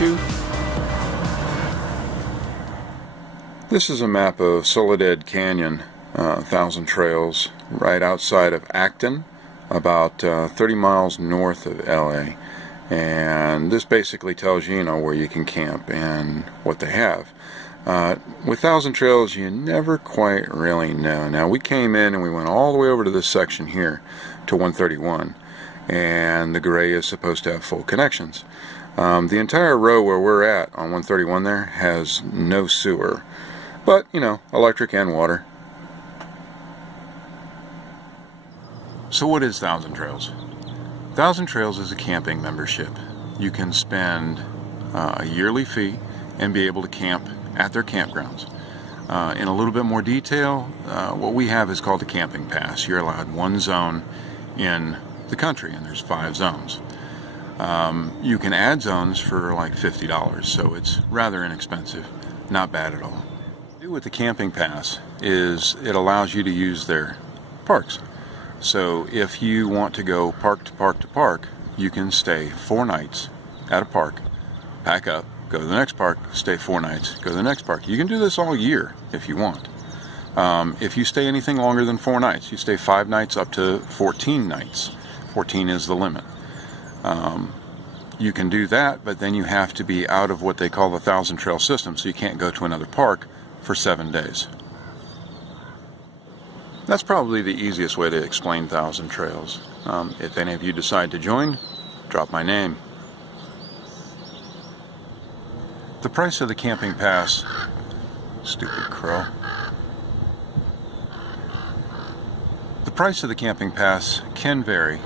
you. This is a map of Soledad Canyon, 1,000 trails, right outside of Acton, about 30 miles north of LA. And this basically tells you, where you can camp and what they have. With 1,000 trails, you never quite really know. Now, we came in and we went all the way over to this section here, to 131, and the gray is supposed to have full connections. The entire row where we're at on 131 there has no sewer, but, electric and water. So what is 1,000 Trails? 1,000 Trails is a camping membership. You can spend a yearly fee and be able to camp at their campgrounds. In a little bit more detail, what we have is called a camping pass. You're allowed one zone in the country, and there's 5 zones. You can add zones for like $50, so it's rather inexpensive. Not bad at all. What you do with the camping pass is it allows you to use their parks. So if you want to go park to park to park, you can stay 4 nights at a park, pack up, go to the next park, stay 4 nights, go to the next park. You can do this all year if you want. If you stay anything longer than 4 nights, you stay 5 nights up to 14 nights. 14 is the limit. You can do that, but then you have to be out of what they call the 1,000 Trail system, so you can't go to another park for 7 days. That's probably the easiest way to explain 1,000 Trails. If any of you decide to join, drop my name. The price of the camping pass, stupid crow. The price of the camping pass can vary.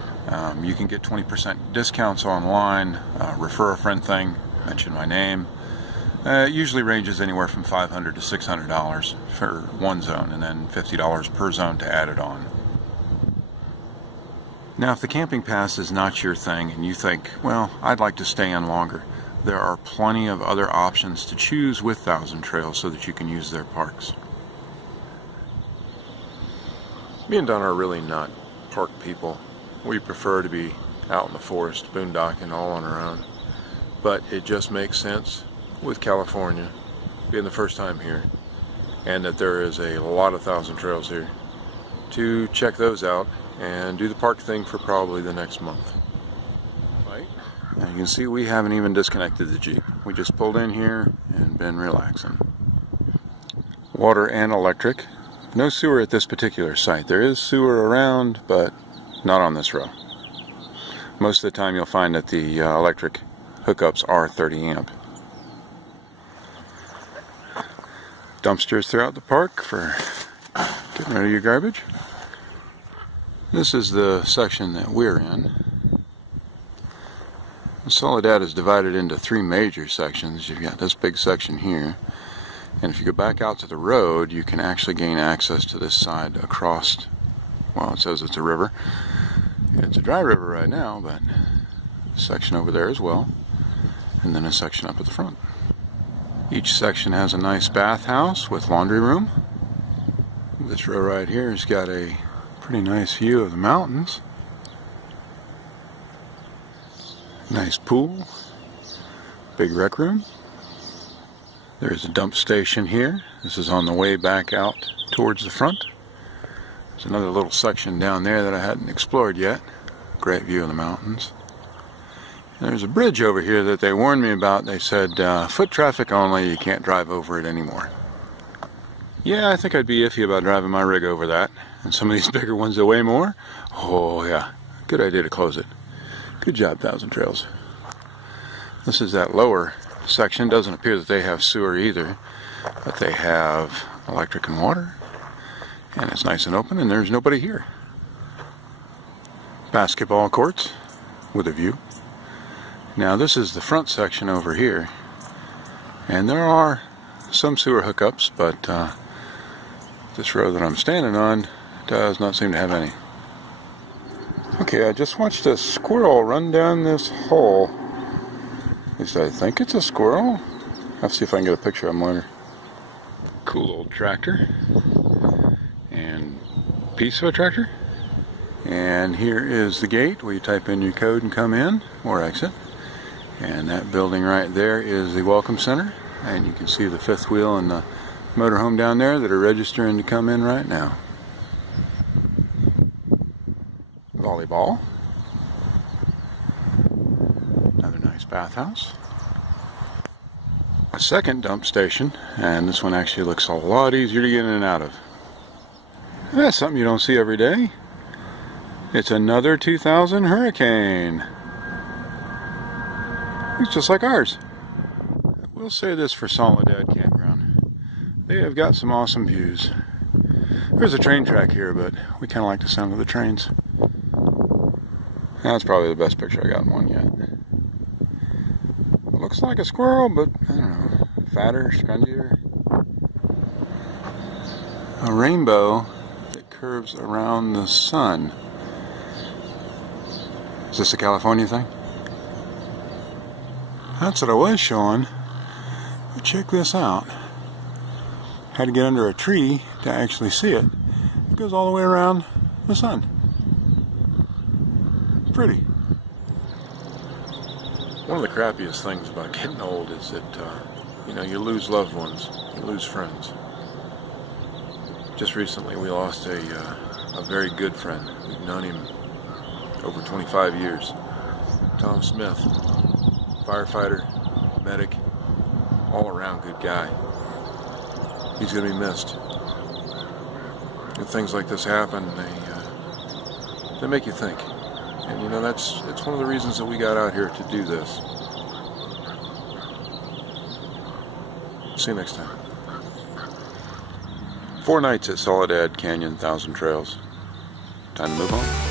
You can get 20% discounts online, refer a friend thing, mention my name. It usually ranges anywhere from $500 to $600 for one zone, and then $50 per zone to add it on. Now, if the camping pass is not your thing and you think, well, I'd like to stay in longer, there are plenty of other options to choose with 1,000 Trails so that you can use their parks. Me and Don are really not park people. We prefer to be out in the forest, boondocking all on our own. But it just makes sense with California being the first time here, and that there is a lot of 1,000 Trails here, to check those out and do the park thing for probably the next month. Right? Now you can see we haven't even disconnected the Jeep. We just pulled in here and been relaxing. Water and electric. No sewer at this particular site. There is sewer around, but not on this row. Most of the time you'll find that the electric hookups are 30 amp. Dumpsters throughout the park for getting rid of your garbage. This is the section that we're in. Soledad is divided into 3 major sections. You've got this big section here, and if you go back out to the road, you can actually gain access to this side across, well, it says it's a river. It's a dry river right now, but a section over there as well, and then a section up at the front. Each section has a nice bathhouse with laundry room. This row right here has got a pretty nice view of the mountains. Nice pool. Big rec room. There's a dump station here. This is on the way back out towards the front. There's another little section down there that I hadn't explored yet. Great view of the mountains. There's a bridge over here that they warned me about. They said, foot traffic only, you can't drive over it anymore. Yeah, I think I'd be iffy about driving my rig over that. And some of these bigger ones that weigh more. Oh yeah, good idea to close it. Good job, 1,000 Trails. This is that lower section. Doesn't appear that they have sewer either, but they have electric and water. And it's nice and open, and there's nobody here. Basketball courts with a view. Now this is the front section over here, and there are some sewer hookups, but this row that I'm standing on does not seem to have any. Okay, I just watched a squirrel run down this hole. At least I think it's a squirrel. I'll see if I can get a picture of him later. Cool old tractor. And piece of a tractor. And here is the gate where you type in your code and come in or exit. And that building right there is the Welcome Center. And you can see the fifth wheel and the motorhome down there that are registering to come in right now. Volleyball. Another nice bathhouse. A second dump station, and this one actually looks a lot easier to get in and out of. That's something you don't see every day. It's another 2000 Hurricane. It's just like ours. We'll say this for Soledad Campground. They have got some awesome views. There's a train track here, but we kind of like the sound of the trains. That's probably the best picture I got in one yet. It looks like a squirrel, but I don't know, fatter, scrunchier. A rainbow that curves around the sun. Is this a California thing? That's what I was showing. But check this out. Had to get under a tree to actually see it. It goes all the way around the sun. Pretty. One of the crappiest things about getting old is that, you lose loved ones, you lose friends. Just recently we lost a very good friend. We've known him over 25 years. Tom Smith, firefighter, medic, all around good guy. He's going to be missed. When things like this happen, they make you think. And it's one of the reasons that we got out here to do this. See you next time. 4 nights at Soledad Canyon 1000 Trails. Time to move on.